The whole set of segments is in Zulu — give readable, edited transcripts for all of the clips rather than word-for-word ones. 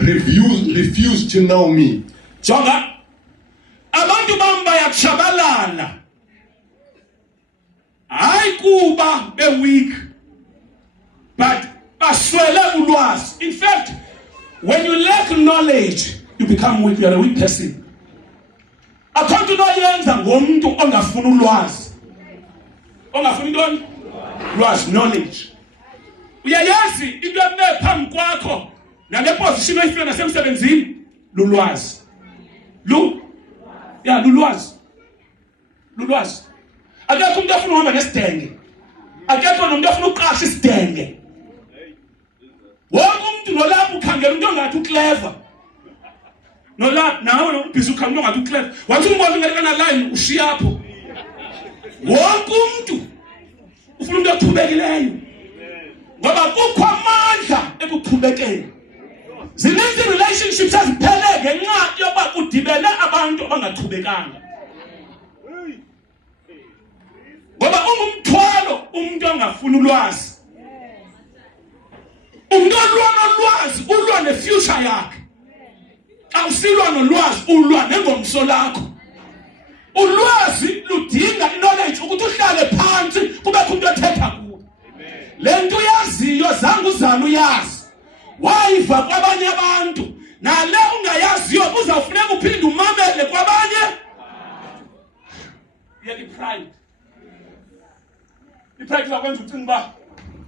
refuse to know me. Jonga, abantu bamba yakushabalala. Hayi kuba be weak, but baswele ulwazi. In fact, when you lack knowledge, you become weak. You are a weak person. Akho into oyenza ngomuntu ongafuna ulwazi. Ongafuna intoni? Ulwazi, knowledge. Uyayazi into emephambi kwakho nale position oyifika nasemsebenzini lulwazi. Lulwazi. Lulwazi. Akekho umuntu ofuna uhamba nesidenge. Akekho nomuntu ofuna uqasha isidenge. Wonke umuntu nolapha ukhangela umuntu ongathi uclever. Nolapha nawe ubhizi ukhangela umuntu ongathi uclever. Wathi umbona ngelana line ushiyapho. Wonke umuntu ufuna umuntu oqhubekileyo. Ngoba kukho amandla ekuqhubekeni. Zininzi relationships aziphelele ngenxa yoba kudibene abantu abangaqhubekanga. Ngoba ungumthwalo umuntu ongafuna ulwazi. Umuntu olwazi ulwa nefuture yakhe. Awusilwa nolwazi ulwa nengomso lakho. Ulwazi ludinga knowledge ukuthi uhlale phansi kube umuntu othetha kuwe. Lento uyaziyo zange uzana uyazi. Wayiva kwabanye abantu nale ungayaziyo uzawufuneka uphinde umamele kwabanye. Yeli pride. Ipride lakwenza ucinga ba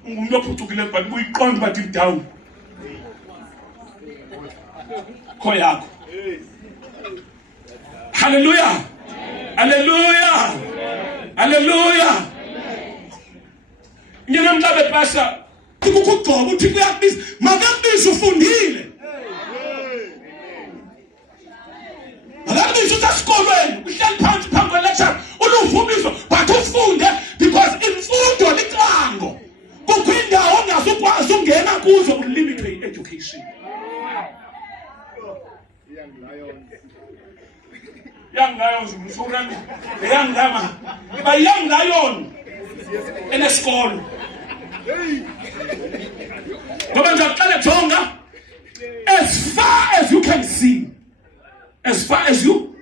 ungumuntu ophucukile but uyiqonda ba deep down. Kho yakho. Hallelujah. Hallelujah. Hallelujah. Ngina mhlabe pastor ukugcoba uthi kuyakubiza makabiza ufundile. Makabiza usesikolweni uhleli phansi phambi kwe-lecture uluvumizwa but ufunde because imfundo liqango. Kukho indawo ongazukwazi ungena kuzo ulimited education. Young lions mfurani young lama iba young lion enesikolo. Ngoba nje aqale jonga as far as you can see, as far as you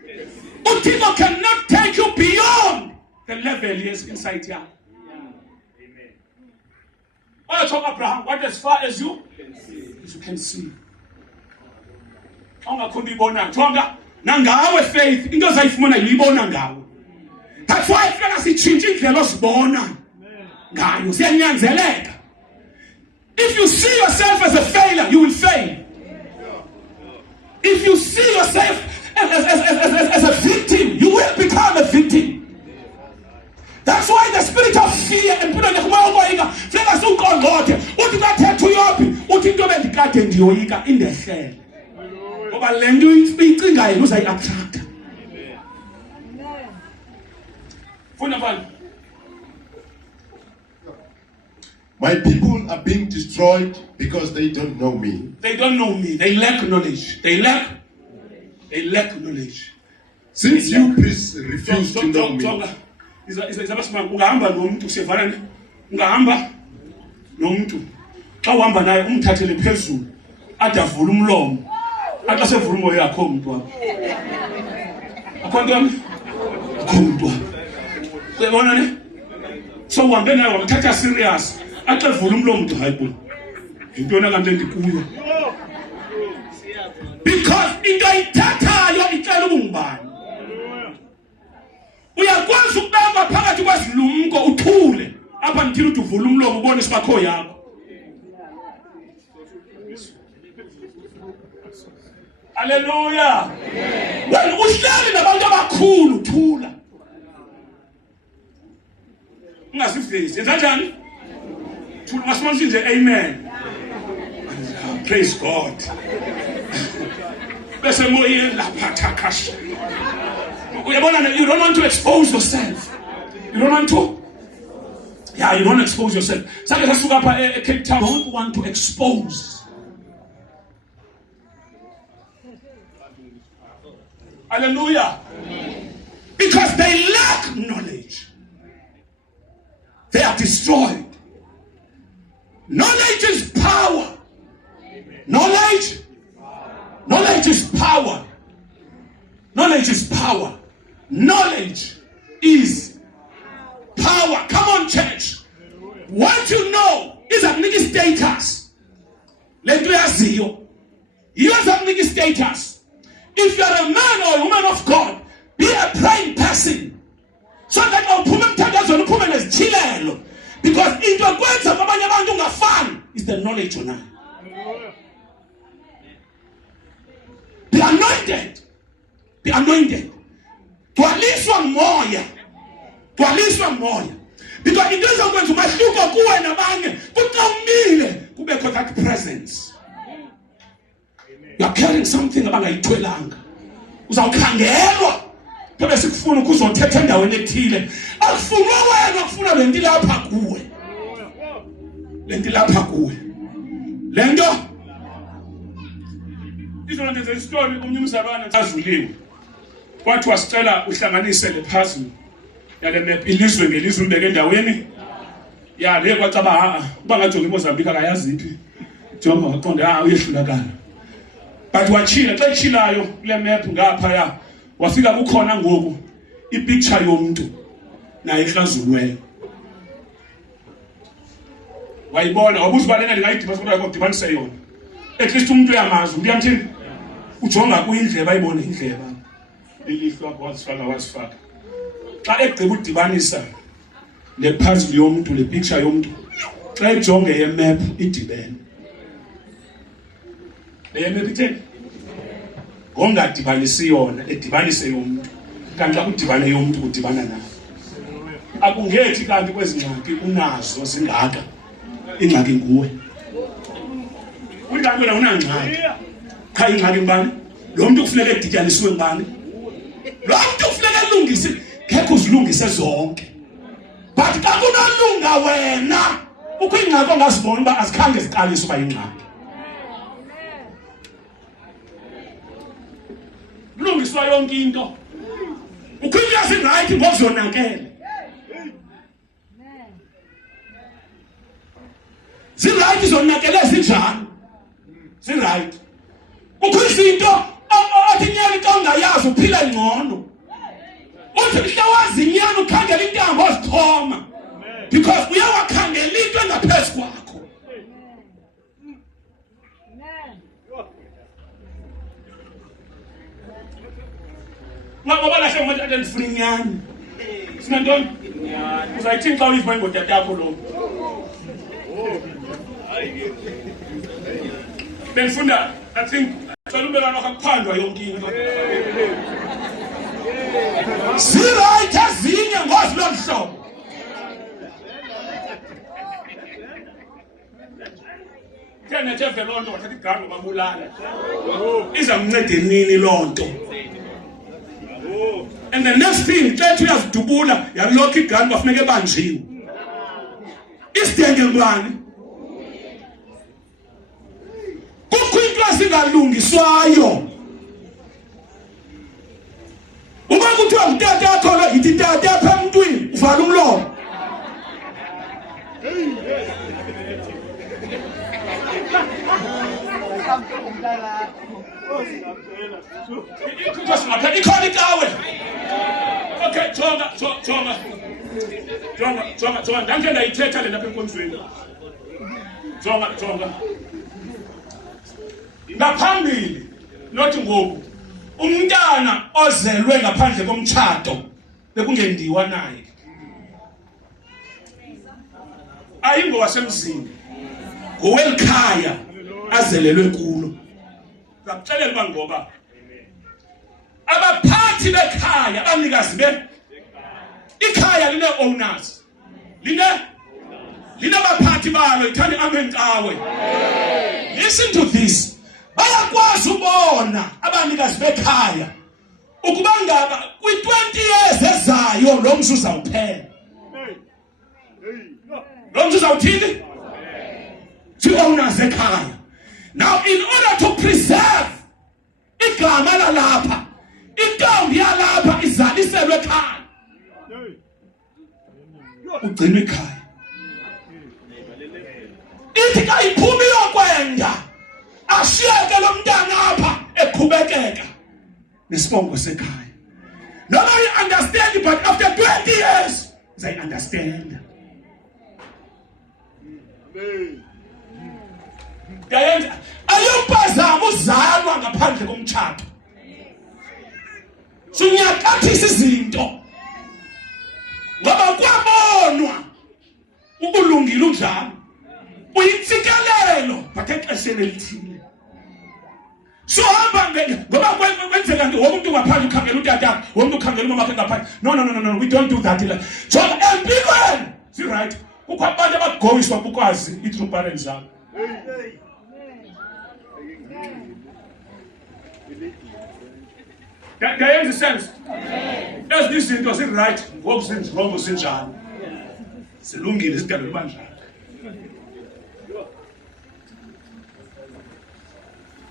uThixo cannot take you beyond the level he is inside you. Amen. What talk Abraham, what as far as you can see. Ongakhona ibona jonga nangawe faith into zayifumana uyibona ngawe. That's why fika sitshintshe indlela osibona ngayo siyanyanzeleka. If you see yourself as a failure, you will fail. If you see yourself as a victim, you will become a victim. That's why the spirit of fear and put on the moya fika suqonqothe uthi kathethe uyopi uthi into bendikade ndiyoyika indehlele. Ngoba lento uyicingayo uzayi-attract. Funa bani? My people are being destroyed because they don't know me. They don't know me. They lack knowledge. They lack knowledge. Since you refuse to know me. Ungahamba nomuntu usevana ungahamba nomuntu xa uhamba naye umthathele phezulu adavula umlomo axa sevula umoya yakho umuntu wakho akho nto akho umuntu wakho uyabona ne so uhambe naye wamthatha serious axa evula umlomo uthi hayi bo intona kanti ndikuyo because into ayithathayo icela ubungubani. Uyakwazi ukubamba phakathi kwezilumko uthule apha ngithini uthi uvula umlomo ubone sibakho yakho. Hallelujah. When uhleli nabantu abakhulu thula. Ungasifezi. Yenza njani? Thula masimanje nje amen. Praise God. Bese moye lapha thakasha. You don't want to expose yourself. You don't want to? Yeah, you don't want to expose yourself. Sake sasuka apha Cape Town. Don't want to expose. Hallelujah. Because they lack knowledge. They are destroyed. Knowledge is power. Knowledge Knowledge is power. Knowledge is power. Knowledge is power. Come on, church. What you know is a nigga status. Let me ask you. You have a nigga status. If you are a man or a woman of God, be a praying person. So that our woman is chilling. Because in the words of a fan is the knowledge you know. Be anointed. Be anointed. To at least one more. To at least one more. Because it doesn't go to my sugar, go and a man, put on me, who make that presence. You are carrying something about a twelve. Without candle. Tobe sikufuna ukuzothetha endaweni ethile. Akufuna wena, akufuna lento lapha kuwe. Lento lapha kuwe. Lento izona nje isitori umnyumzalwana azuliwe. Kwathi wasicela uhlanganise le puzzle yale map ilizwe ngelizwe ubeke endaweni. Ya le kwacaba bangajonga eMozambique akayazi iphi. Jonga waqonda uyehlulakala. But wachila xa ichilayo kule map ngapha ya wafika kukhona ngoku ipicture yomuntu naye ehlazulweyo. Wayibona wabuza balena lingayidibanisa kodwa akudibanise yona. At least umuntu uyamazi umuntu yamthini ujonga kuyindleba ayibone indleba. Ilihlo wasifaka. Xa egqiba udibanisa le puzzle yomuntu le picture yomuntu xa ejonge ye map idibene. Le map itheni? Ngongadibanisi yona edibanise yomuntu. Kanti xa kudibane yomuntu kudibana naye. Akungethi kanti kwezingxaki unazo zingaka. Ingxaki nguwe. Uyikanti wena unangxaki. Cha ingxaki ngibani? Lo muntu kufuneka edityaniswe ngibani? Lo muntu kufuneka elungise, kekho uzilungise zonke. But xa kunolunga wena, ukuyingxaki ongazibona uba azikhange ziqalise uba yingxaki. Kulungiswa yonke into. Ukhulisa singayithi ngozonakele. Zirayithi zonakele sinjani? Zirayithi. Ukhulisa into athi nyani xa ungayazi uphila ngcono. Uthi mhla wazi nyani ukhangela intambo ozithoma. Because uyawakhangela into engaphezu kwakho. Ngoba lahle umuntu adenifuna inyani. Sina ntoni? Uzayithini xa uyizwa ingoda yakho lo? Benifunda I think salubela nokuphandwa yonke into. Sirayithi ezinye ngozi lomhlobo. Kena tsheve lonto wathatha igama babulala. Izamncede nini lonto? And the next thing, xa uyazidubula yalokho igama bafuneka ebanjiwe. Isidenge ngubani? Kukho into esingalungiswayo. Uma kuthiwa utata yakho lo yithi tata apha emntwini uvala umlomo. Ikhona ikawe. Okay, jonga. Ndakhe ndayithetha le lapha enkonzweni. Jonga. Ngaphambili nothi ngoku umntana ozelwe ngaphandle komtshato bekungendiwa naye. Ayingowasemzini. Ngowelikhaya azelelwe kulo. Ngakuxelela uba ngoba abaphathi bekhaya abanikazi ikhaya line owners. Line abaphathi balo ithani amen kawe. Listen to this. Bayakwazi ubona abanikazi bekhaya ukuba ngaba kwi-20 years ezayo lo mzuzu uzawuphela. Lo mzuzu uzawuthini? Owners ekhaya. Now in order to preserve igama lalapha, intombi yalapha izaliselwe ekhaya. Ugcinwe ekhaya. Ithi ka iphumi yokwenda ashiyeke lo mntana apha eqhubekeka nesibongo sekhaya. Nobody understand, but after 20 years they understand. Amen. Ayumpazamo uzalwa ngaphandle komtshado. Sunyakathisa izinto. Ngoba kwabonwa ukulungile unjalo. Uyintsikelelo but exesheni elithile. So hamba ngoba kwenzeka nje wonke umuntu ngaphandle ukhangela utata, wonke ukhangela umama wakhe ngaphandle. No, we don't do that. So empilweni, see right? Kukho abantu abagoyiswa ukwazi i-true parents zabo. That makes sense. As this into is right, ngoba sinjalo sinjalo. Silungile isidalo libanjalo.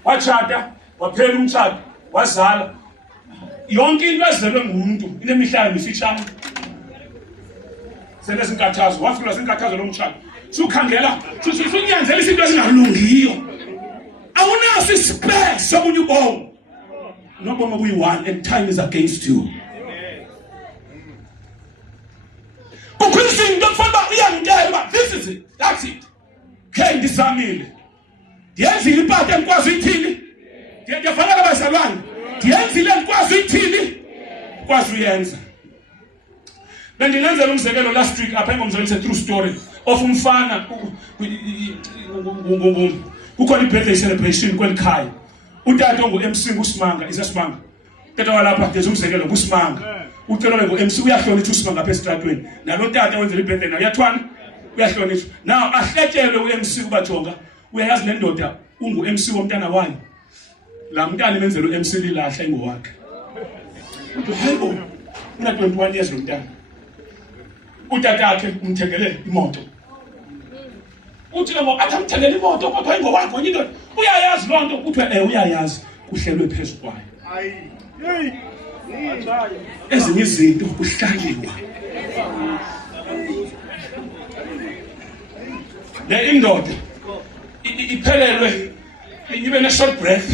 Wachata, waphela umtshado, wazala. Yonke into ezelwe ngumuntu inemihlaba emifitshane. Senezinkathazo, wafika zinkathazo lomtshado. Sukhangela, sunyanzela izinto ezingalungiyo. Awunaso ispace sokunye ubomi. Noboma kuyi-one and time is against you. Kukho izinto kufanele uba uyangitshela uba this is it, that's it. Khe ndizamile. Ndiyenzile impatho endikwazi uyithini. Ndiyafanele abazalwane. Ndiyenzile endikwazi uyithini. Ukwazi uyenza. Bendinenzela umzekelo last week apha engomzekelo a true story of umfana ukhona i-birthday celebration kweli khaya. Utata ongu-MC kuSimanga, isaSimanga. Utata walapha ngenza umzekelo kuSimanga. Ucelwa ngo-MC uyahlonitha uSimanga apha esitratweni. Nalo tata wenzela i-birthday nayo uyathwana uyahlonitha. Now ahletyelwe u-MC kubajonga. Uyayazi le ndoda ungu-MC womntana wayo. La mntana imenzela u-MC lilahla ingowakhe. Uthi hayibo una 21 years lo mntana. Utata wakhe umthengele imoto. Uthi lo athi amthengele imoto kodwa ingowakhe onye indoda. Uyayazi lo nto kuthiwa uyayazi kuhlelwe phezu kwayo. Ezinye izinto kuhlaliwa. Le indoda iphelelwe ibe ne short breath.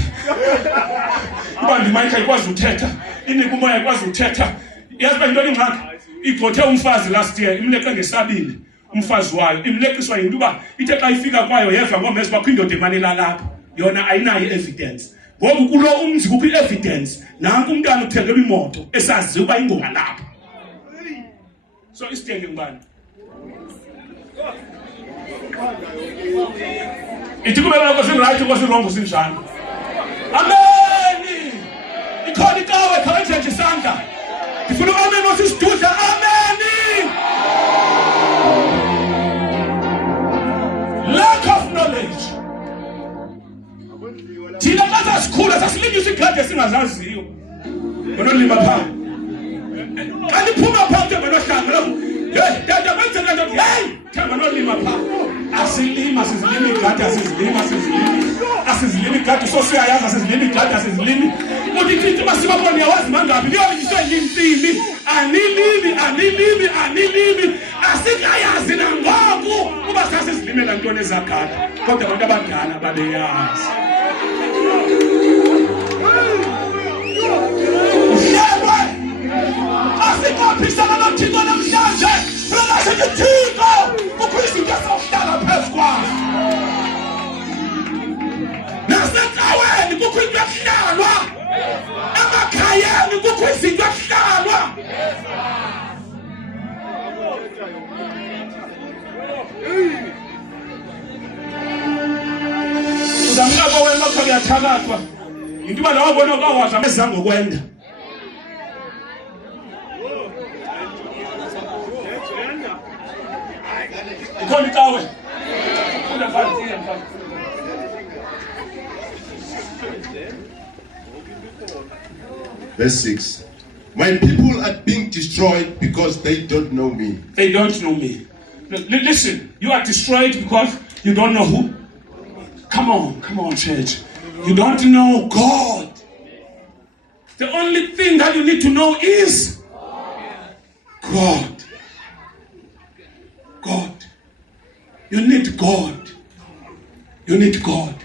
Ubambi Michael ikwazi uthetha, inika umoya ikwazi uthetha. Yazi ba into ingxaki igxothe umfazi last year imleqe ngesabili umfazi wayo imleqiswa yinto uba ithe xa ifika kwayo yeva ngomesi bakho indoda emanela lapha yona ayinayo evidence. Ngoku kulo umzi kukho i-evidence nanku umntwana uthengelwa imoto esaziwa uba ingoba lapha. So isidenge ngubani? Ithi kube lokho si-right okho si-wrong sinjani. Amen. Ikhona ikawe khawuyenze nje isandla. Ndifuna u-amen osisidudla. Amen. Lack of knowledge. Thina xa sasikhula sasilinyisa igadi esingazaziyo. Bonolima phaa. Xa niphuma phaa ke benohlanga lo. Hey, dada kwenzeka nto. Hey, themba nolima phaa. Asilima sizilima igadi asizilima igadi so siyayazi asizilima igadi asizilimi. Uthi kithi masibabone yawazi mangapi liyoyiswe yintsimi. Anilimi. Asikayazi nangoku kuba sasizilimela ntoni ezagadi. Kodwa abantu abadala babeyazi. Uhlelwe asikaphisana noThixo namhlanje. Phela sekuThixo kukho izinto ezohlala phezu kwazo. Nasendaweni kukho into ekuhlalwa. Emakhayeni kukho izinto ekuhlalwa. Uzamlapha wena lokho kuyathakathwa. Into uba lawo bona ukwazi amezange ukwenda. Ikhona ikawe. Verse 6. My people are being destroyed because they don't know me. They don't know me. Listen, you are destroyed because you don't know who? Come on, church. You don't know God. The only thing that you need to know is God. God. You need God. You need God.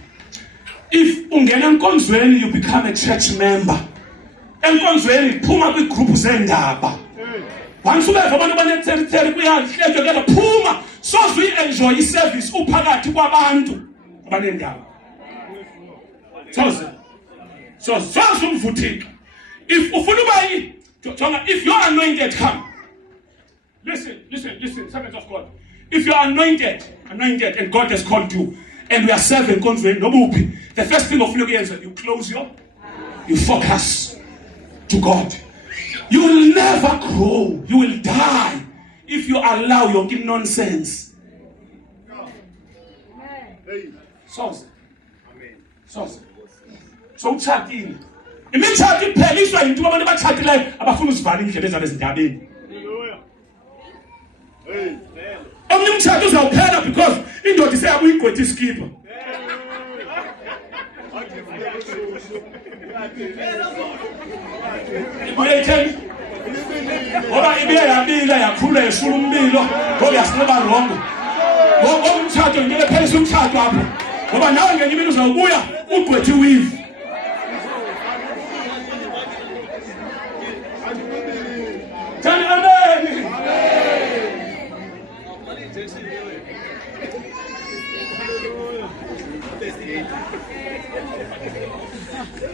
If ungena enkonzweni, you become a church member. Enkonzweni phuma kwigroup zendaba. Once ubeva abantu banetheriteri kuyahlejwe kela phuma soze uyi-enjoy iservice uphakathi kwabantu abanendaba. Soze umvuthixo. If ufuna uba if you're anointed, come. Listen, servants of God. If you are anointed, and God has called you, and we are serving konzweni nobuphi, the first thing of you close you focus to God. You will never grow. You will die if you allow your nonsense. So chatting. Imitshato ipheliswa into abantu abatshatileyo abafuna uzivala indlebe zabo ezindabeni. Omnye umtshato uzawuphela because indoda iseyabuyigqwetha iskipha. Ibuye itheni? Ngoba ibiye yabila yakhula yeshula umbilo ngoba yasineba rongo. Ngoba umtshato ngeke phelisa umtshato apho. Ngoba nawe ngenye imini uzawubuya ugqwetha iweave. Tell amen.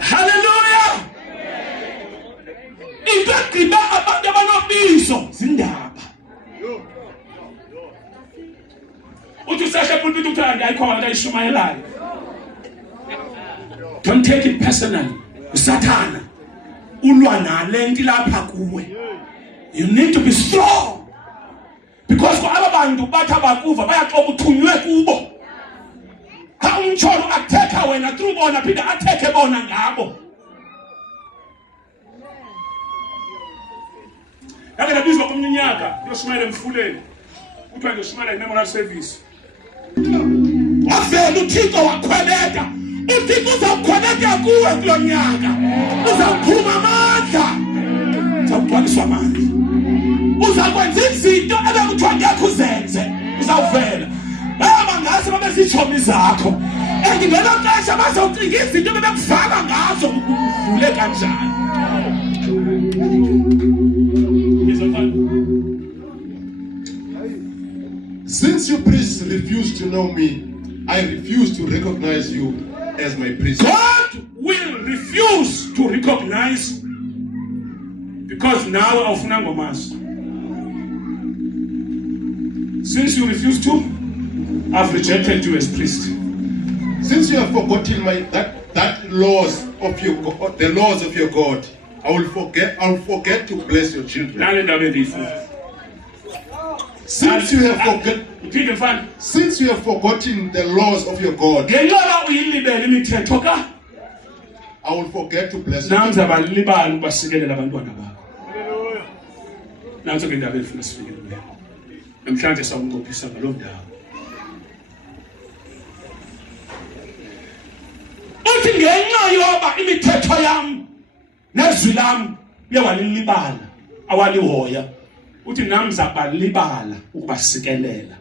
Hallelujah. Igadiba abantu abanobizo zindaba. Uthi sasha pulpit uthanda ayikhona ayishumayelayo. Don't take it personally. Usathana ulwa nalento lapha kuwe. You need to be strong. Because for aba bantu bathi abakuva bayaxoka uthunywe kubo. Ha umtsholo akutheka wena through bona phinda atheke bona ngabo. Yake nabizwa kumnyaka yoshumayela emfuleni. Kuthiwa ngiyoshumayela i-memorial service. Wavela uThixo wakhweleta. uThixo uzawukhweleta kuwe kulo nyaka. Uzawuphuma amandla. Uzawugcwaliswa amandla. Uzakwenza izinto ebekuthiwa ngeke uzenze. Uzawuvela. Baba ngase babe zitshomi zakho. Ngingena xesha bazawucinga izinto bebekufaka ngazo uvule kanjani. Since you priests refuse to know me, I refuse to recognize you as my priest. God will refuse to recognize because now awufuna ngomazi. Since you refuse to, I've rejected you as priest. Since you have forgotten that laws of your God, the laws of your God, I will forget to bless your children. Since you have forgotten the laws of your God, I will forget to bless you. Namhlanje sawunqophisa ngaloo ndawo. Uthi ngenxa yoba imithetho yam nezwi lam liyawalibala awalihoya. Uthi nami zabalibala ukubasikelela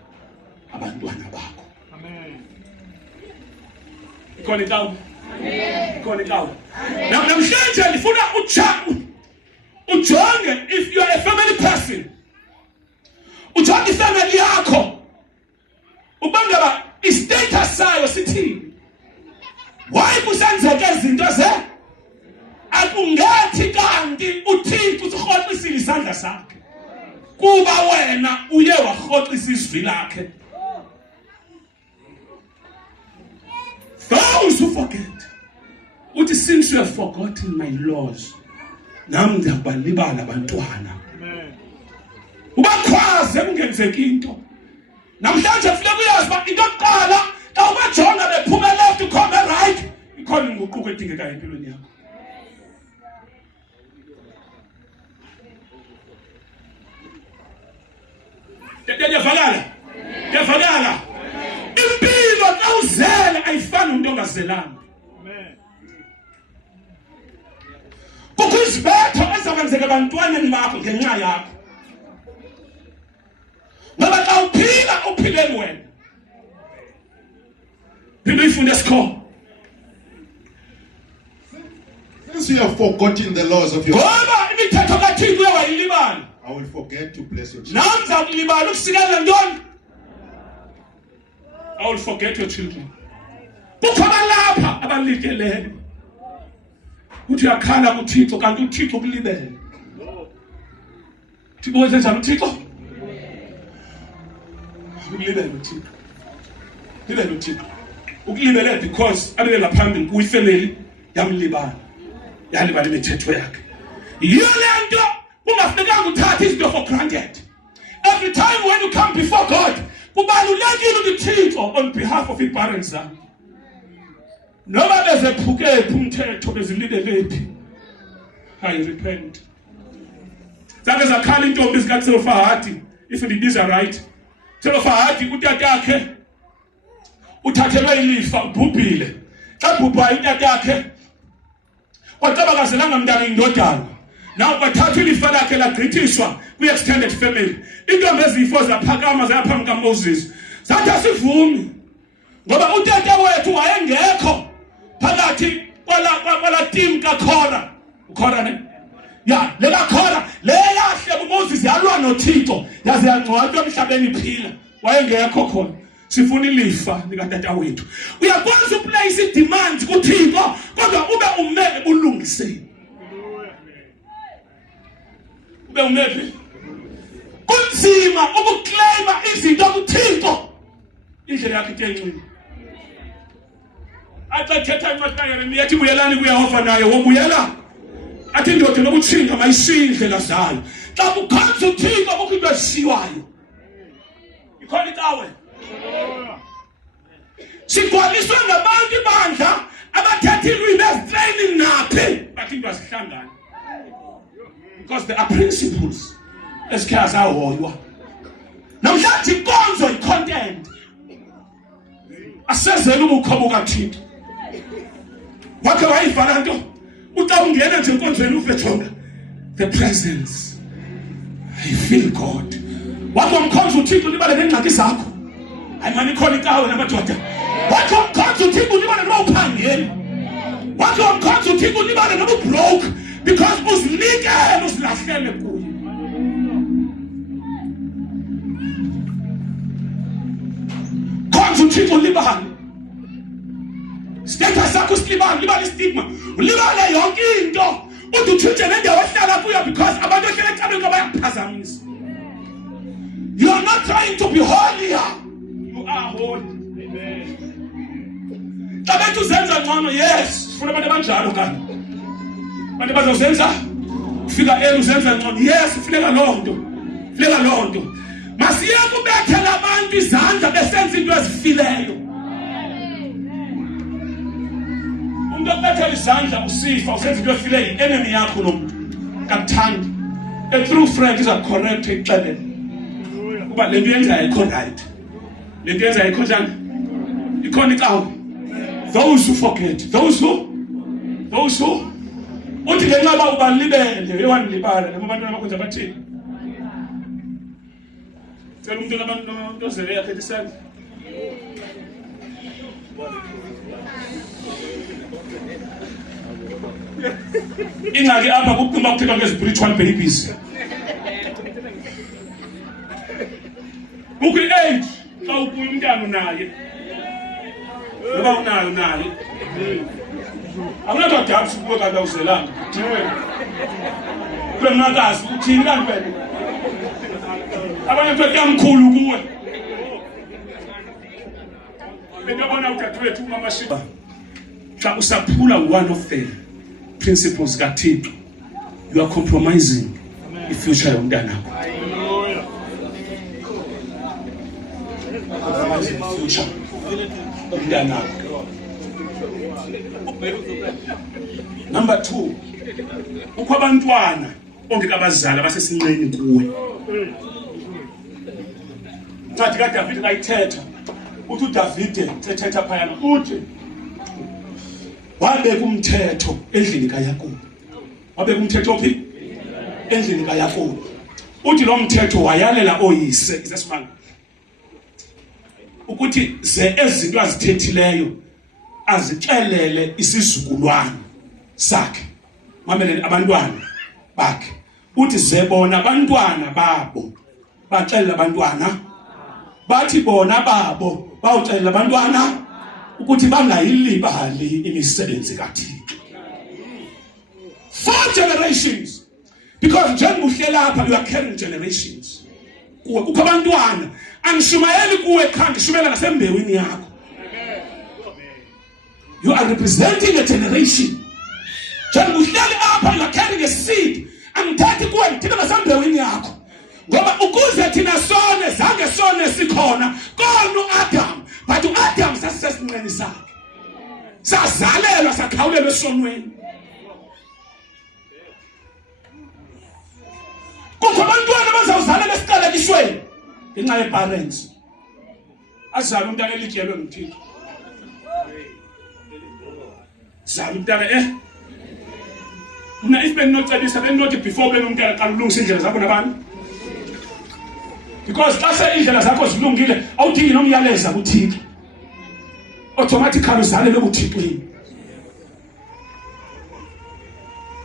abantwana bakho. Amen. Ikhona inkawu? Amen. Ikhona inkawu? Namhlanje ndifuna ujonge if you are a family person. Ujonge ifamily yakho. Ubangaba istatus sayo sithini? Why kusenzeka izinto ze? Akungathi kanti uThixo usihoxisile isandla sakhe. Kuba wena uye wahoxisa izwi lakhe. Those who forget. Uthi since you have forgotten my laws, nami ndiyabalibala abantwana. Ubakhwaze kungenzeka into. Namhlanje kufuneka uyazi ba into yokuqala xa ubajonga bephuma left ukhona right, ikhona inguquko edingekayo empilweni yakho. Ndiyavakala. Impilo xa uzele ayifani umuntu ongazelanga. Kukho izibetho ezakwenzeka ebantwaneni bakho ngenxa yakho. Ngoba xa uphila uphileni wena. Phinde uyifunde esikolo. Since you have forgotten the laws of your God, ngoba imithetho kaThixo uyawayilibala. I will forget to bless your children. Namza ukulibala ukusikela ntoni? I will forget your children. Kukhona lapha abalikeleyo. Uthi uyakhala kuThixo kanti uThixo ukulibele. Thixo wenze njani uThixo? Ukulibele uThixo. Libele uThixo. Ukulibele because abekela phambili kuyifamily yamlibala. Yalibala imithetho yakhe. Yiyo lento ungafunekanga uthathe izinto for granted. Every time when you come before God, kubalulekile uThixo on behalf of your parents zakho. Noma bezephuke umthetho bezililelephi. I repent. Zake zakhala intombi zikaTsofahadi, if it is right. Tsofahadi utatakhe uthathelwe ilifa ubhubhile. Xa bhubha utatakhe kwacabakazelanga mntana indodana. Now bathatha ilifa lakhe lagqithiswa kwi-extended family. Intombi ezifo zaphakama zaphambi kaMoses. Zathi asivumi. Ngoba utata wethu wayengekho phakathi kwala team kaKhora. uKhora ne? Ya, lela Khora, leyahle uMoses yalwa noThixo, yaze yangcwatywa emhlabeni iphila. Wayengekho khona. Sifuna ilifa likatata wethu. Uyakwazi uplace i-demand kuThixo, kodwa ube umele ulungise. Ube umele. Kunzima ukuclaima izinto kuThixo. Indlela yakhe itenqini. Athathetha incwadi kaYeremiya yathi buyelani kuYehova naye wobuyela. Athi indoda nokutshinga mayisindlela zayo. Xa kukhonza uThixo kukho into eshiwayo. Ikhona ikawe. Sigwaliswe ngabantu ibandla abathetha ilwimi ezitraining naphi bathi into azihlangani. Because there are principles esikhe azahoywa. Namhlanje inkonzo i-content. Asezele ubukhobo kaThixo. Wakhe wayivala nto uta ungena nje enkonzweni ufejonga the presence. I feel God. Wakhe umkhonza uThixo libale nengxaki zakho. Ayimani ikhona ikawe namadoda. Wakhe umkhonza uThixo libale noma uphangeli. Wakhe umkhonza uThixo libale noma ubroke because uzinikele usilahlele kuye. Khonza uThixo libale. Status sakho silibala, libala istigma. Ulibala yonke into. Uthi utshintshe nendawo ohlala kuyo because abantu ohlala ecabeni bayakuphazamisa. You are not trying to be holier. You are holy. Amen. Abantu zenza ngcono, yes. Sifuna abantu abanjalo kanti. Abantu bazozenza ufika uzenza ngcono. Yes, ufika lonto. Ufika lonto. Masiye kubethela abantu izandla besenza into ezifileyo. Ubethela izandla usifa usenza into efileyo enemy yakho nomuntu. Kakuthandi. A true friend is a correct example. Kuba lento yenza ayikho right. Lento yenza ayikho njani? Ikhona ikawe. Those who forget, those who uthi ngenxa ba ubalibele ewanilibala noma abantu abakwenza bathini. Cela umuntu labantu ozele yakhe isandla. Ingaki apha kuphuma kutheka nge-spiritual babies. Ukwi age xa ubuya umntana naye. Ngoba unayo naye. Akunato dabs kuwe kanti awuzelanga. Ndiwe. Kule mnakazi uthini kanti wena? Abanye mfethu yamkhulu kuwe. Bengabona udadewethu uMama Shiba. Xa usaphula one of the principles kaThixo, you are compromising the future yomntana wakho. Compromising the future yomntana wakho. Number 2, ukho abantwana ongekabazali abasesinqeni kuwe. Ncwadi kaDavide kayithetha uthi uDavide ethetha phayana uthi wabeka umthetho endlini kaYakobo. Wabeka umthetho ophi? Endlini kaYakobo. Uthi lo mthetho wayalela oyise isesimanga ukuthi ze ezinto azithethileyo azixelele isizukulwane sakhe. mameleni abantwana bakhe uthi zebona abantwana babo baxelela abantwana bathi bona babo bawuxelela abantwana ukuthi bangayilibali imisebenzi kaThixo. 4 generations, because njengoba uhlela lapha you are carrying generations. Kuwe kukho abantwana angishumayeli kuwe ekhanda shumela nasembewini yakho. You are representing a generation. Njengoba uhlela lapha you are carrying a seed. Angithathi kuwe ngithina nasembewini yakho. Ngoba ukuze thina sone zange sone sikhona kona uAdam, but uAdam sasisesinqeni sakhe. Sazalelwa sakhawulelwa esonweni. Kukho abantwana bazawuzalela esiqalekishweni ngenxa yeparents. Azala umntana elityelwe nguThixo. Zala umntana Una if benocebisa benothi before benomntana xa ulungisa indlela zakho nabantu. Because xa indlela zakho zilungile awudingi nomyaleza kuThixo. Automatically uzalelwe kuThixo.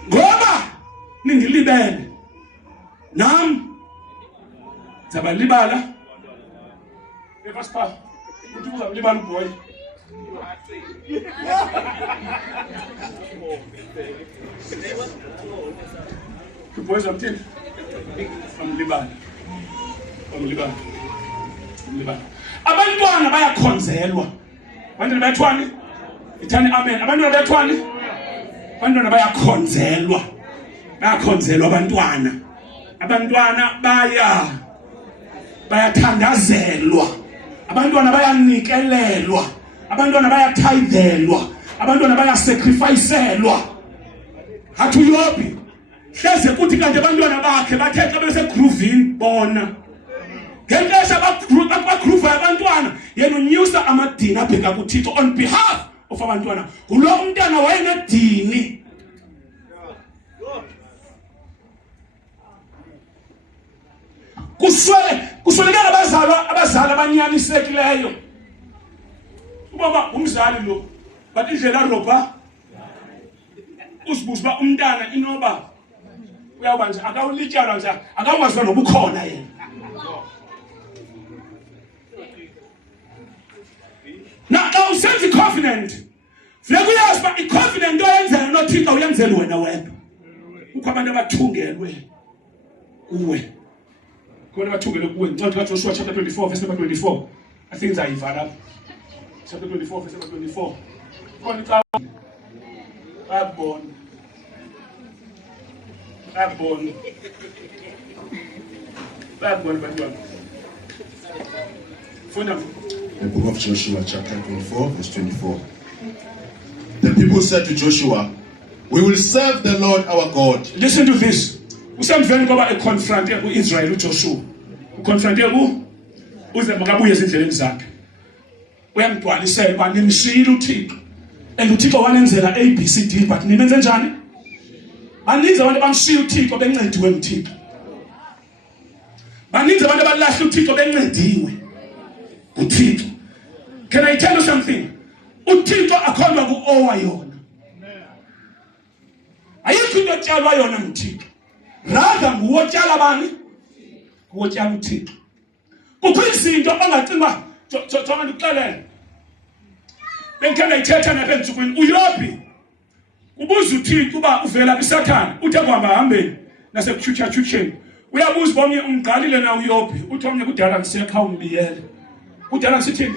Ngoba ningilibele nam zabalibala evaspa uthi uzamlibala uboy. Boys amthini amlibala. Abantwana bayakhonzelwa. Abantwana bayathwani? Ithani amen. Abantwana bayathwani? Abantwana bayakhonzelwa. Bayakhonzelwa abantwana. Abantwana bayathandazelwa. Abantwana bayanikelelwa. Abantwana bayatithelwa. Abantwana bayasacrificelwa. Hathu yobi. Hleze kuthi kanti abantwana bakhe bathethe bese groovini bona. Ngentesha bagroove abantwana yena unyusa amadini abheka kuThixo on behalf of abantwana. Ulo umntana wayenedini. Kuswelekela abazali abanyanisekileyo. Ubaba umzali lo but indlela roba usibuza umntana inoba uyawuba nje akawulityalwa nje akawazwa nobukhona yena. Now usenza i-covenant. Funeka uyazi uba i-covenant oyenzela noThixo uyenzela wena wedwa. Kukho abantu abathungelwe kuwe. Khona abathungelwe kuwe. Incwadi kaJoshua chapter 24 verse number 24. I think zayivala lapha. Chapter 24 verse number 24. Khona xa babona. Bantwana. The book of Joshua chapter 24 verse 24. The people said to Joshua, we will serve the Lord our God. Listen to this. Usamveni ngoba econfronte uIsrael uJoshua. Uconfronte uze makabuye ezindleleni zakhe. Uyamgcwalisela uba nimshiyile uThixo. And uThixo wanenzela ABCD but nimenze njani? Baninzi abantu bamshiya uThixo bencediwe nguThixo. Baninzi abantu abalahla uThixo bencediwe nguThixo. Can I tell you something? uThixo akholwa ku-owa yona. Ayikho into otyalwa yona nguThixo. Rather nguwotyala bani? Nguwotyala uThixo. Kukho izinto ongacinga jonga ndikuxelele. Bengikhe ndayithetha napha entsukwini uYobi. Ubuza uThixo uba uvela kwiSathane uthe kuhamba hambeni nasekutyhutyha-tyhutyheni. Uyabuza uba omnye umgqalile na uYobi uthi omnye kudala ndisekha umbiyele. Kudala kusithini?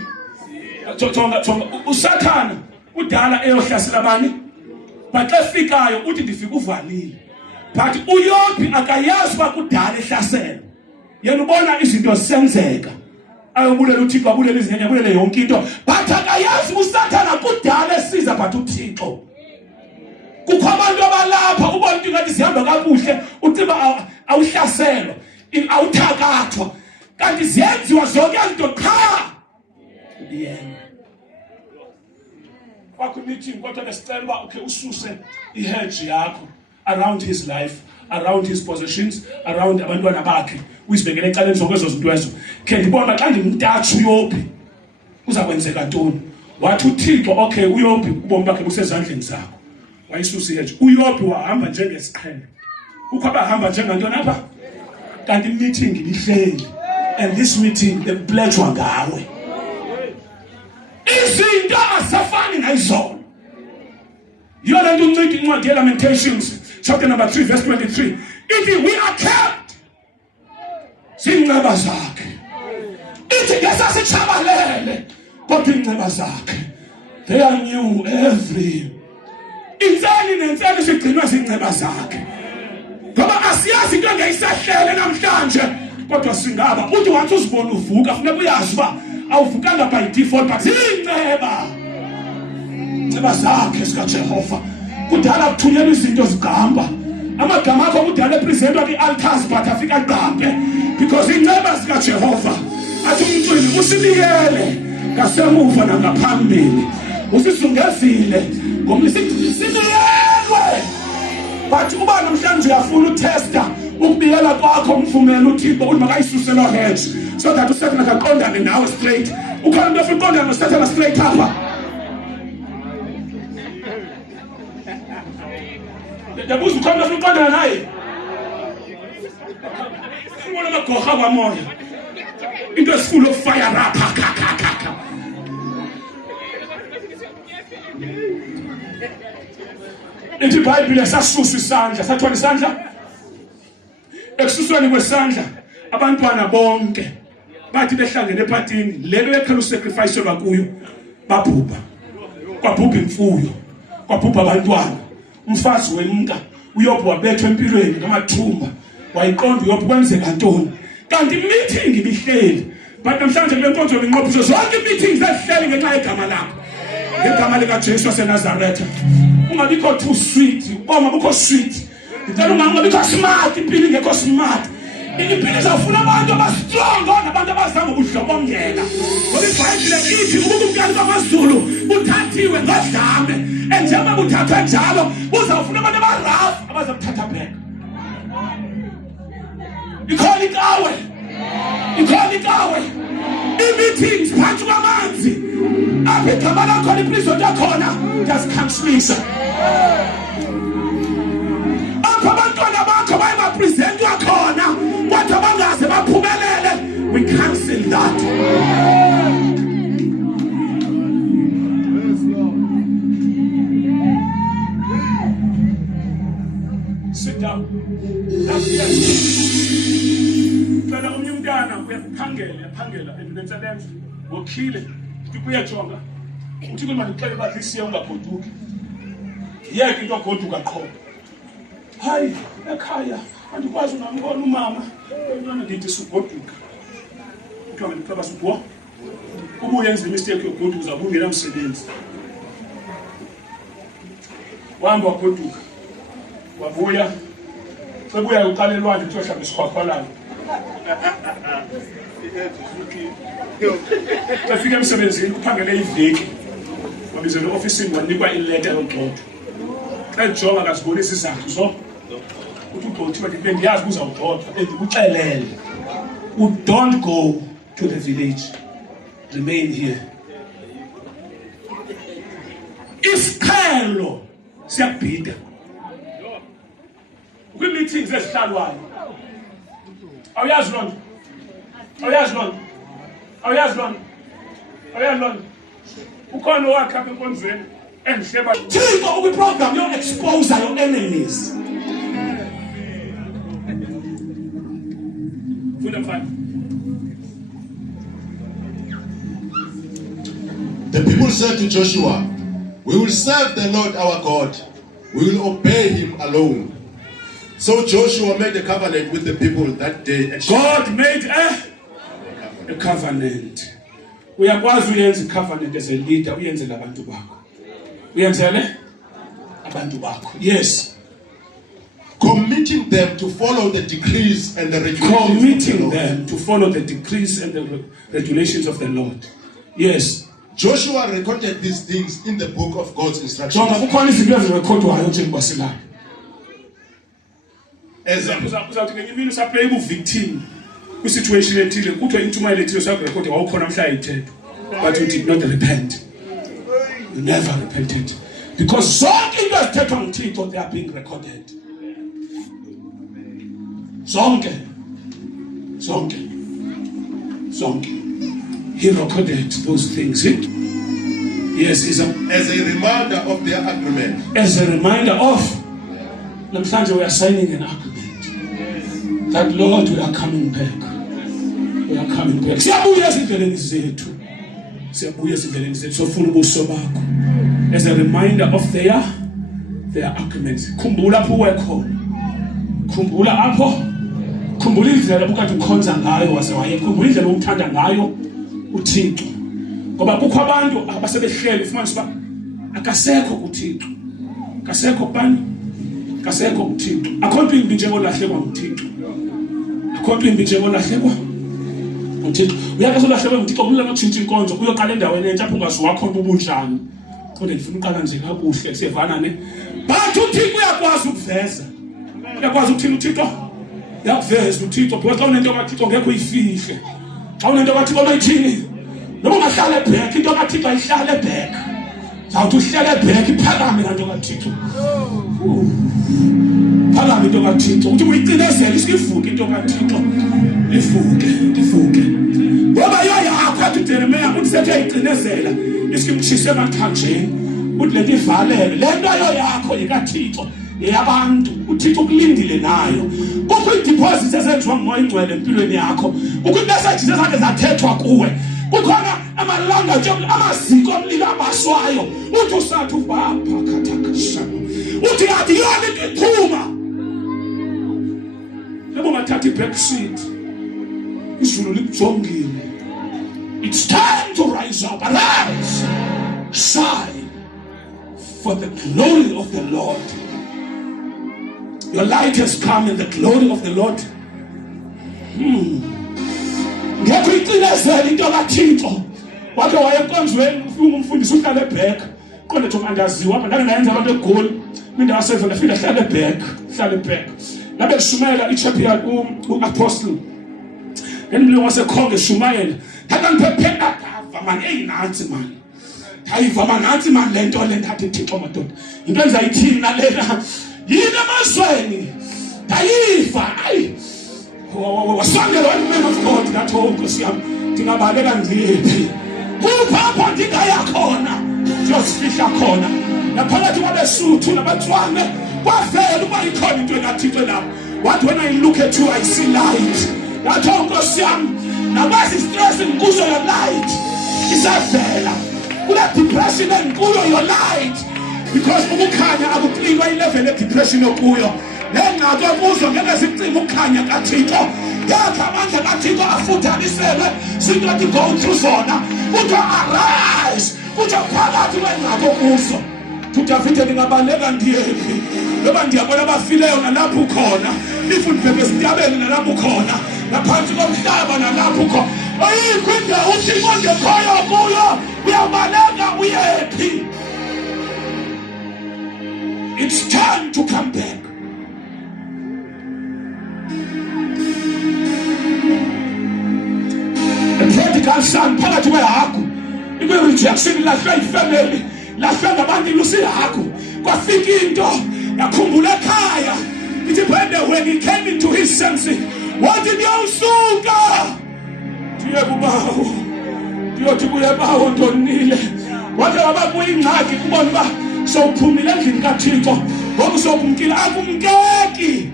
Jonga uSathane udala eyohlasela abani? But xa fikayo uthi ndifika uvalile. But uYobi akayazi uba kudala ehlasela. Yena ubona izinto zisenzeka. Ayobulela uThixo abulela izinto abulele yonke into. But akayazi uSathane kudala esiza but uThixo. Kukho abantu abalapha ubona into ngathi zihamba kakuhle utsiba awuhlaselwa awuthakathwa kanti ziyenziwa zonke izinto qha yena wakho meeting kodwa besicela uba okay ususe ihedge yakho around his life, around his possessions, around abantwana bakhe uyisibekele ecaleni zokwezo zinto ezo. Ke ndibona xa ndimntathu uYobi uza kwenzeka ntoni. Wathi uThixo okay uYobi ubomi bakhe busezandleni zakho. wayisusa iheje. uYobi wahamba njengesiqhelo. Kukho abahamba njengantoni apha? Kanti meeting ibihleli, and this meeting bebletshwa ngawe. Izinto asafani nayizolo. Yona nto uncika incwadi yeLamentations chapter number 3 verse 23. Ithi we are kept zinceba zakhe. Ithi ngesasitshabalele kodwa inceba zakhe they are new every. Insani nensani sigcinwa zinceba zakhe. Ngoba asiyazi into engeyisahlele namhlanje kodwa singaba uthi wathi uzibona uvuka funeka uyazi uba awuvukanga by default but zinceba. Inceba zakhe sikaJehova. Kudala kuthunyelwa izinto zigamba. Amagama akho kudala epresentwa kwi-altars but afika aqambe because inceba zikaJehova athi umntwini usinikele ngasemuva nangaphambili. Usisungezile ngomlisinikele. But uba namhlanje uyafuna utesta ukubiyela kwakho umvumela uThixo ukuthi makayisuse lo hedge so that uSathane akaqondane nawe straight. Ukhona into ofuna uqondane noSathane straight apha. Yabuza ukhona into ofuna uqondane naye. Ubona amagorha kwamoya. Into esifuna ukufire rapha kaka. Ithi iBhayibhile sasusa isandla, sathwala isandla. Ekususweni kwesandla abantwana bonke bathi behlangene ephathini lelo bekhela usacrifice bakuyo babhubha. Kwabhubha imfuyo, kwabhubha abantwana. Umfazi wemka uYobi wabethwa empilweni ngamathumba. Wayiqonda uYobi kwenzeka ntoni. Kanti meeting ibihleli. But namhlanje kule nkonzo linqophiso zonke meetings ezihleli ngenxa yegama lakho. Ngegama likaJesu waseNazaretha. Ungabikho too sweet, uboma bukho sweet. Ngicela ungangabikho smart, impilo ingekho smart. Impilo izawufuna abantu abastrong nabantu abazama ubudlobongela. Ngoba iBhayibhile ithi ubumkani bamaZulu buthathiwe ngodlame. Njengoba buthathwa njalo uzawufuna abantu abaraf abazakuthatha back. Ikhona ikawe. I-meetings phansi kwamanzi. Apha igama lakho liprison yakhona ngiyazikhanselisa. Apha abantwana bakho bayebapresentwa khona kodwa bangaze baphumelele. We cancel that. Sit down. Phela omnye umntana uyaphangela endwenselenze wokhile kuyajonga uthi kumele ndixele bathi siya ungagoduki yeke into goduka qho hayi ekhaya andikwazi ungambona umama yona ndithi sugoduka kuthiwa ngicela subo ubuye enze mistake yogoduka uzabungela umsebenzi wahamba wagoduka wabuya sebuya uqalelwane kuthiwa mhlawumbe sikhwakhwalana Afika emsebenzini kuphangele iveki. Wabizela ofisini wanikwa ileta yogxotho. Xa ejonga akazibonisa izakho so. Uthi ugxothi bathi bendiyazi uzawugxothwa bendikuxelele. Don't go to the village. Remain here. Isiqhelo siyabhida. Kwi-meetings ezihlalwayo. Awuyazi lona. Ukhona wakhe apha enkonzweni endihleba. Thixo ukwiprogram yo-expose your enemies. The people said to Joshua, "We will serve the Lord our God. We will obey him alone." So Joshua made a covenant with the people that day. God made a covenant. Uyakwazi uyenza covenant as a leader, uyenzele abantu bakho. Uyenzele abantu bakho. Yes. Committing them to follow the decrees and the regulations. Committing them to follow the decrees and the regulations of the Lord. Yes. Joshua recorded these things in the book of God's instructions. Uzawuthi ngenye imini usaplaying victim kwi-situation ethile kuthiwa intshumayelo ethile sakurekhoda wawukhona mhla ayithetha but you did not repent. You never repented because zonke into ezathethwa nguThixo, they are being recorded. Zonke. He recorded those things. Yes, as a reminder of their agreement. As a reminder of, namhlanje we are signing an agreement that Lord, we are coming back. We are coming back. Siyabuya ezindleleni zethu. Sofuna ubuso bakho. As a reminder of their agreement. Khumbula apho wekhona. Khumbula indlela ukade ukhonza ngayo waze khumbula indlela umthanda ngayo uThixo. Ngoba kukho abantu abasebehlele ufumanise ba akasekho kuThixo. Akasekho bani? Akasekho kuThixo. Akho nto imbi njengolahlekwa nguThixo. Akho nto imbi njengolahlekwa nguThixo. Uyake ulahlekwe nguThixo kulula nokutshintsha inkonzo uyoqala endaweni entsha apho ungaziwa khona ubunjani. Kodwa ngifuna uqala nje kakuhle siyevana ne. But uThixo uyakwazi ukuveza. Uyakwazi ukuthini uThixo? Yakuveza uThixo because xa unento kaThixo ngeke uyifihle. Xa unento kaThixo oyithini? Noma ungahlala eBhek into kaThixo ayihlala eBhek. Zawuthi uhlala eBhek iphakame kanto kaThixo. Phakame into kaThixo. Uthi uyicinezela isivuke into kaThixo. Ivuke. Ngoba yakho athi Jeremiah uthi sethe ayicinezela isikimshise emathanjeni. Uthi lento ivalele. Lento yakho yikaThixo. Yabantu uThixo ukulindile nayo. Kukho ideposit ezenziwa ngumoya ingcwele empilweni yakho. Kukho imessages ezake zathethwa kuwe. Kukhona amalanga nje amaziko omlilo abaswayo. Uthi usathi ubapha khathakashana. Uthi yathi yona into iphuma. Lebo mathatha iback seat. Izulu likujongile. It's time to rise up. Arise. Shine. For the glory of the Lord. Your light has come in the glory of the Lord. Ngiyakuyicinezela into kaThixo. Wake wayenkonzweni ufuna umfundisi uhlala eBhek. Qonde nje angaziwa apha ndake ndayenza abantu eGoli. Mina waseva ndafika hlala eBhek. Labe Shumayela iChampion uApostle. Endimlo wasekhonge Shumayela. Thatha ngiphephela gava man eyinansi man. Hayiva manansi man lento le ndathi Thixo madoda. Into engizayithini nalena. Yini emazweni dayiva ayi wasangela wena of God ngathi Nkosi yami ndingabaleka ngiphi kupha ndingaya khona ndiyosifihla khona naphakathi kwabeSuthu nabaTswane kwavela uba ikhona into engathixo lapho. What when I look at you I see light. Ngathi Nkosi yami nakwazi stress ngikuzo your light isavela kule depression engikuyo your light. Because ukukhanya akucima ilevel of depression okuyo. Nengqaqo kuzo ngeke sicime ukukhanya kaThixo. Yakha amandla kaThixo afuthanisele singathi go through zona. Kuthi arise. Kuthi phakathi kwengqaqo kuzo. Tudavide ningabaleka ndiyephi. Ngoba ndiyabona abafileyo nalapho ukhona. Ifuni bheke sitabeni nalapho ukhona. Naphansi komhlaba nalapho ukhona. Ayikho indawo uThixo ngekhoyo kuyo. Uyabaleka uyephi. It's time to come back. A prodigal son, phakathi kwehagu. Ibe rejection lahlwa ifamily, lahlwa ngabantu lusihagu. Kwafika into yakhumbula ekhaya. Ithi when he came into his senses, wathi ndiyawusuka. Ndiyothi kuyebawo ndonile. Wathi wababuya ingxaki kubona uba sowuphumile endlini kaThixo ngoba sokumkile akumkeki.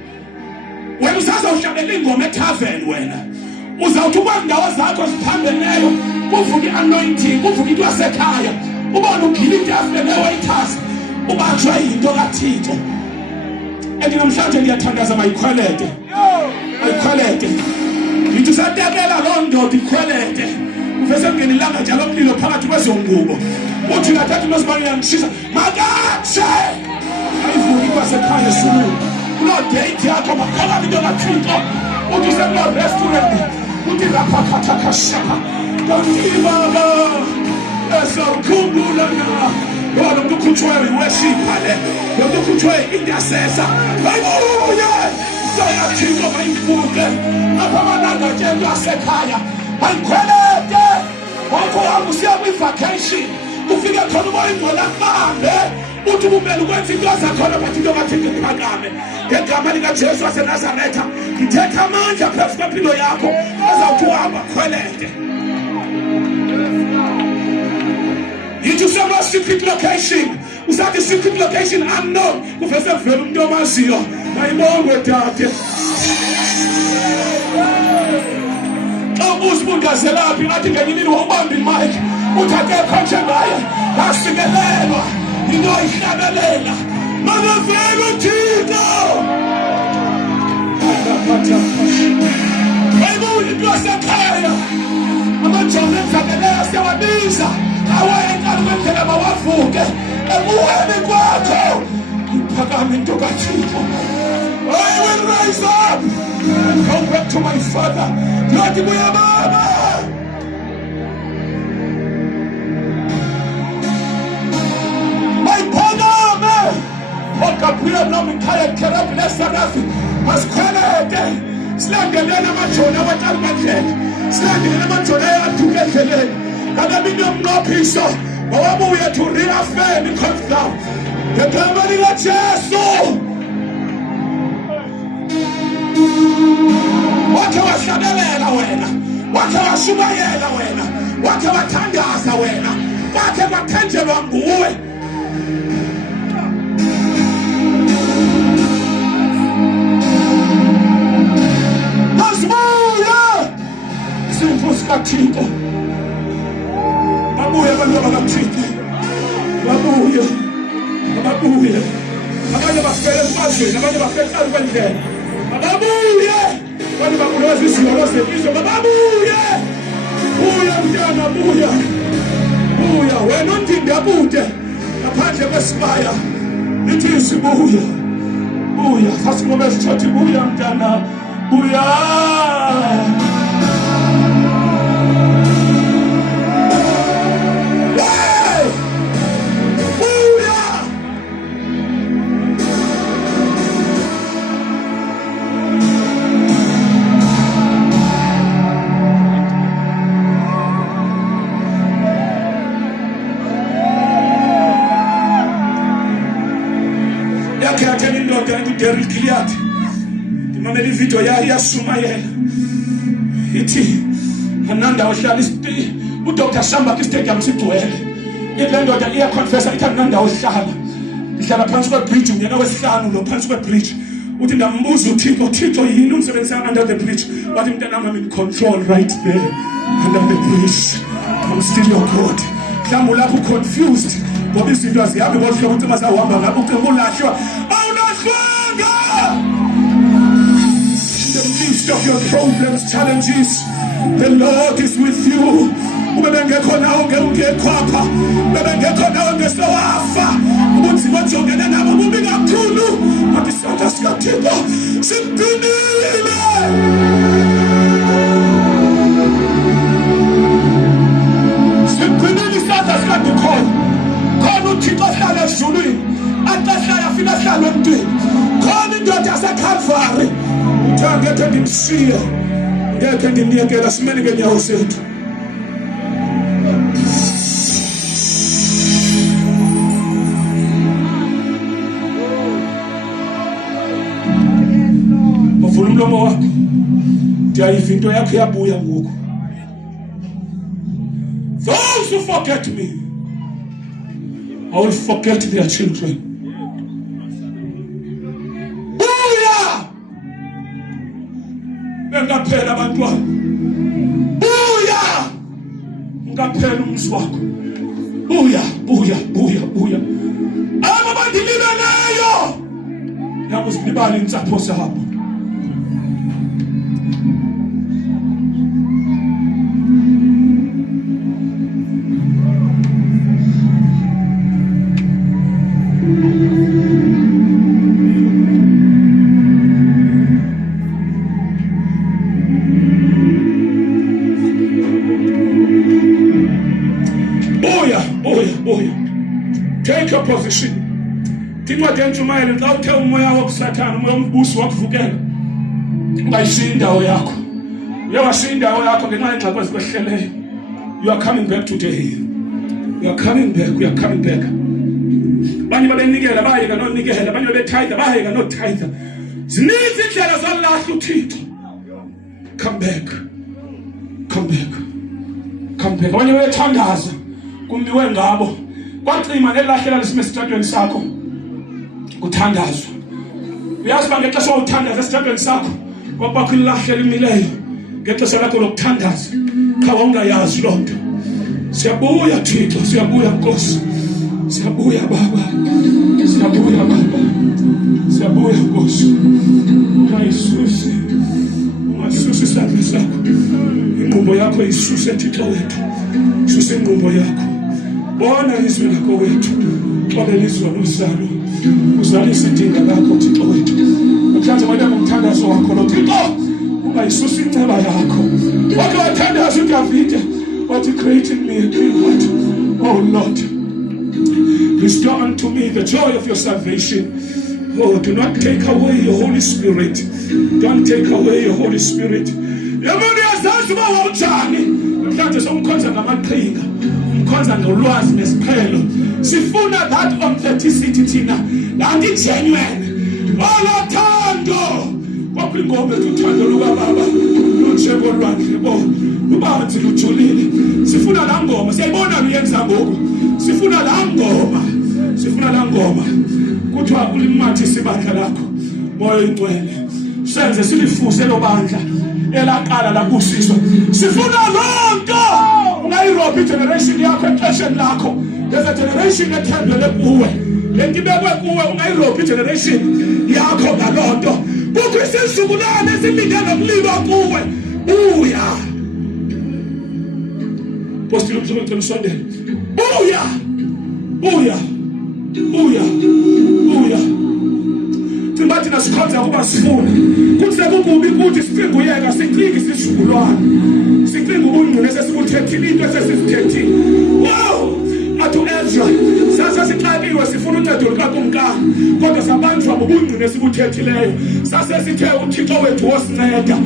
Wena usazawuhlabela ingoma ethaveni wena. Uzawuthi kwandawo zakho ziphambeneyo kuvuka i-anointing kuvuka into yasekhaya ubona ugila into yafe-waiters ubanjwe yinto kaThixo. Namhlanje ngiyathandaza mayikhwelete ngithi usatekela loo ndoda ikhwelete uvese kungena ilanga njalo omlilo phakathi kwezongubo. Uthi ngathatha unosibani uyangishisa makatshe ayivuki kwasekhaya esulu kuloo date yakho maphakathi into kaThixo. Uthi sekuloo restaurant uthi lapha khathakashaka donibaba esawukhumbula na ngoba lo muntu ukhutshwayo iworshipha le lo muntu ukhutshwayo intercessor hayibuye soyathixo mayivuke apha amananga tshento asekhaya mayikhwelete wakho uhambe usiya kwi-vacation ufike khona umoya ingcwele akubambe uthi kumele ukwenza into zakhona but into kaThixo iphakame. Ngegama likaJesu waseNazaretha ngithetha amandla phezu kwempilo yakho azawuthi uhamba khwelete. Yithi usema secret location. Usathi secret location unknown. Kuvese kuvela umuntu omaziyo. Mayibongwe dade. Uzibungazelaphi athi ngenyimini wawubamba imic uthi akekho njengaye ngasikelelwa into ihlabelela makavele uThixo. Hayibuye into yasekhaya amajoni emhlabeleyo siyawabiza awayenkani kwendlela mawavuke ebuweni kwakho iphakame into kaThixo. I will rise up and come back to my Father. Lord, buya baba. My Father, oh Gabriel, no Mikhail, Kerab, Lesarafi, Pasquale, Slangelena Machona, what I'm getting, Slangelena Machona to get it. And I mean, no peace. But we are to reaffirm and confirm the government of Jesus. Wake washadelela wena, wake washumayela wena, wake wathandaza wena, wake wathenjelwa nguwe. Asibuya simfusi kaThixo. Babuye abantwana bakaThixo. Babuye. Babuye. Abanye bafela emazweni, abanye bafela kwendlela. Babuye. Wani bakuloza isiyolo sebizo babuye. Buya mntana buya. Buya wena undinda bude. Ngaphandle kwesibaya. Lithi sibuya. Buya. Sasingoba esithi buya mntana. Buya. Deril Gilead imameli video yashumayela ithi ananda ohlala uDr Shamba kistadium sigcwele ile ndoda iya confessa ithi ananda ohlala ihlala phansi kwebridge unyaka wesihlanu lo phansi kwebridge uthi ndambuza uThixo yini umsebenzi under the bridge wathi mntana mama in control right there under the bridge. I'm still your God. Mhlawumbe lapho confused ngoba izinto azihambi ngohlobo ukuthi masahamba ngapho ucela ulahlwa. In the midst of your problems, challenges, the Lord is with you. Ubengekho nawe ungekhwapha, ubengekho nawe ngesowafa. Ubunzima ojongene nabo bubi kakhulu, kodwa isandla sikaThixo siqinile. Siqinile isandla sikaThixo. Khona uThixo ohlala ezulwini, ahlala afika ahlala emntwini. Khona indoda yaseCalvary. Ngeke ndimshiye, ngeke ndimyekela simele ngenyawo zethu. Uvula umlomo wakho. Ndiyayiva into yakho yabuya ngoku. Those who forget me, I will forget their children. Ngaphela abantwana. Buya. Ngaphela umzi wakho. Buya. Aba bandilibeleyo. Yakuzilibala insapho zabo. Take your position. Incwadi yentshumayelo xa uthe umoya wobusathana, umoya wombusi wakuvukela, ungayishiyi indawo yakho. Uyawashiya indawo yakho ngenxa yengxaki ezikwehleleyo. You are coming back today. You are coming back. abanye babenikela bayeka nonikela, abanye babetitha bayeka notitha. Zininzi indlela zolahla uThixo. Come back. Come back. Come back. Abanye bayathandaza kumbiwe ngabo. Kwacima nelahlela lesime esitradweni sakho. Kuthandazwa. Uyazi ba ngexesha uthandaza esitradweni sakho, kwakho ilahlela imileyo. Ngexesha lakho lokuthandaza, khawa ungayazi lonto. Siyabuya Thixo, siyabuya Nkosi. Siyabuya Baba. Siyabuya Baba. Siyabuya Nkosi. Ungayisusi. Ungasusi isandla sakho. Inqubo yakho isuse Thixo wethu. Isuse inqubo yakho. Bona izwi lakho wethu. Xolela izwi losalo. Uzalise idinga lakho Thixo wethu. Mhlawumbe wena ngumthandazo wakho lo Thixo. Ungayisusi inceba yakho. Wakho wathandaza uDavide. What you created me a clean heart. Oh Lord, restore unto me the joy of your salvation. Oh, do not take away your Holy Spirit. Don't take away your Holy Spirit. Yabona yazazi ba wawujani. Mhlawumbe somkhonza ngamaqhinga. Umkhonza ngolwazi nesiphelo. Sifuna that on 30 city thina. Lanti genuine. Olathando. Kwakwingombe uthando luka baba. Lushebo lwakhe bo. Ubanzi lujulile. Sifuna la ngoma. Siyayibona uyenza ngoku. Sifuna la ngoma. Sifuna la ngoma. Kuthiwa ulimathi sibandla lakho. Moya ingcwele. Senze silifuse lo bandla elaqala la kusizwa. Sifuna lonto. Ungayirobi generation yakho exesheni lakho. There's a generation ethembele kuwe. Lentibekwe kuwe ungayirobi generation yakho ngalonto. Kukho isizukulwane esilindele umlilo kuwe. Buya. Postile mzungu msondele. Buya. Buya. Buya. Buya. Timbathi nasikhonza kuba sifuna. Kuthi kukubi kuthi sicinga uyeka sicinga isizukulwane. Sicinga ubungqine sesikuthethile into esesizithethile. Wow! Athu Ezra, sasa sixabiwe sifuna uncedo lukakumkani. Kodwa sabanjwa ngobungqine esibuthethileyo. Sase sithe uThixo wethu wosinceda.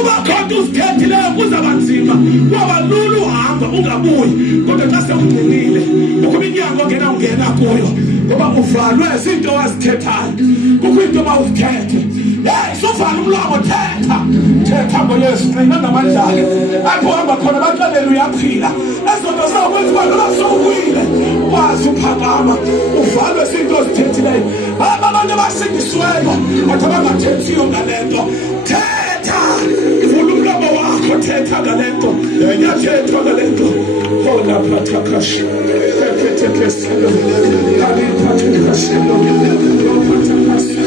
Uba khona uzithethileyo kuzaba nzima. Kuba lulu uhamba ungabuyi. Kodwa xa sewungcinile, kukho iminyango ongena kuyo. Ngoba uvalwe izinto wazithethayo. Kukho into mawuzithethe. Hey, sovala umlomo thetha. Thetha ngoYesu qina namandla. Apho hamba khona baxelele uyaphila. Ezonto zakwenziwa noba sowuwile. Wazi uphakama. Uvalwe izinto ozithethileyo. Abantu abasindisiweyo bathi abangathethiyo ngalento. Thetha. Vula umlomo wakho thetha ngalento. Yathethwa ngalento. Hola pathakash. Keketekesilo. Ali pathakashilo. Pathakashilo.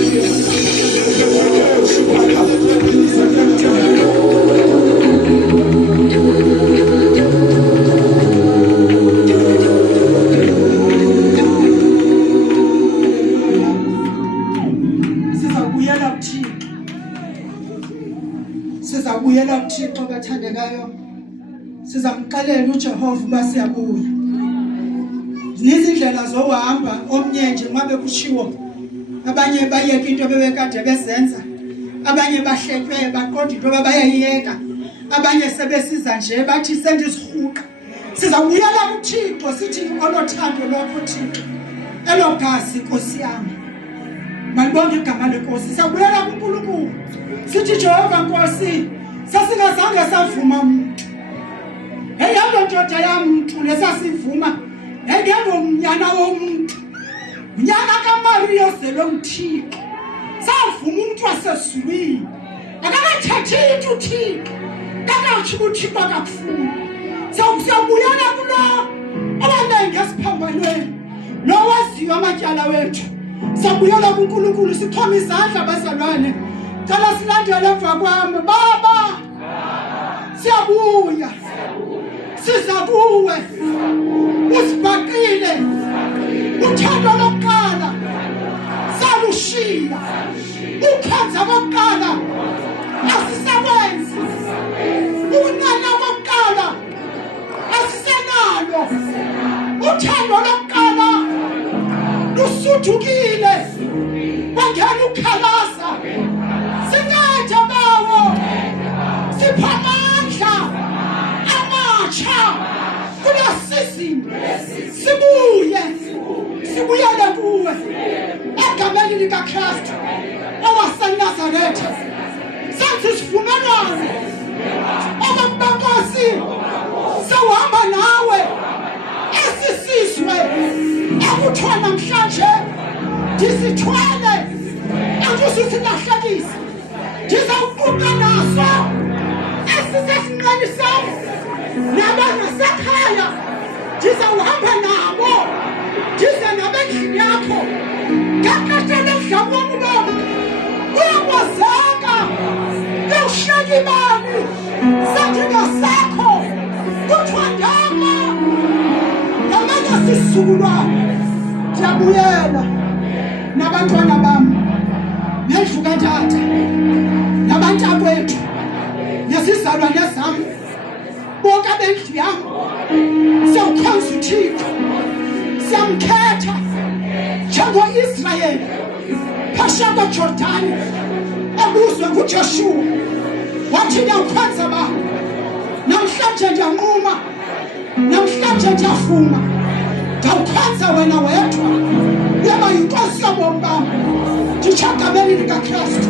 Sizabuyela kuThixo bathandekayo. Sizamxelela uJehova uba siyabuya. Zinizindlela zohamba omnye nje mabe kushiwo. Abanye bayeka into bebekade bezenza. Abanye bahletywe baqonda into bayayiyeka. Abanye sebesiza nje bathi sendisihuqa. Sizabuyela kuThixo sithi olothando lokho Thixo. Elogazi Nkosi yami. Malibonke igama lenkosi. Siyabuyela kuNkulunkulu. Sithi Jehova Nkosi, sasingazange savuma umuntu. Eyalo ndoda yamuntu lesasivuma. Engengomnyana womuntu. Unyana kaMaria zelomthixo. Savuma umuntu wasezulwini. Akakathethi uThixo. Akathi uThixo akakufuni. Sawubuyela kulo abanenge esiphambanweni. Lo waziyo amatyala wethu. Sawubuyela kuNkulunkulu sichoma izandla bazalwane. Cala silandele emva kwami Baba. Siyabuya. Siza kuwe. Usibhaqile. Uthando lokuqala salushiya. Ukhenza kokuqala asisakwenzi. Ukunana kokuqala asisenalo. Uthando lokuqala lusuthukile. Kwangena ukukhalasa. Singathi bawo. Sipha amandla amatsha. Kula season. Sibuye. sibuyele kuwe egameni likaKristu owaseNazaretha. Senze isivumelwano okokuba Nkosi sawuhamba nawe esisizwe ekuthiwa namhlanje ndisithwele andusisilahlekisa. Ndizawuquka naso esisesinqeni sam nabangasekhaya ndizawuhamba nabo ndize nabendlini yakho ngexesha lomdlalo womlomo kuyakwazeka bewuhleki bani sendingasekho kuthiwa ndama ngamanye sisizukulwane. Ndiyabuyela nabantwana bam nendlu katata nabantakwethu nezizalwane zam bonke abendlu yam. Siyawukhonza uThixo, siyamkhetha njengo-Israyeli phesheya kweJordani ebuzwe nguJoshua wathi ndiyawukhonza baba. Namhlanje ndiyanquma, namhlanje ndiyafuna ndawukhonza wena wedwa uyaba yinkosi yobomi bam. Nditsho egameni likaKristu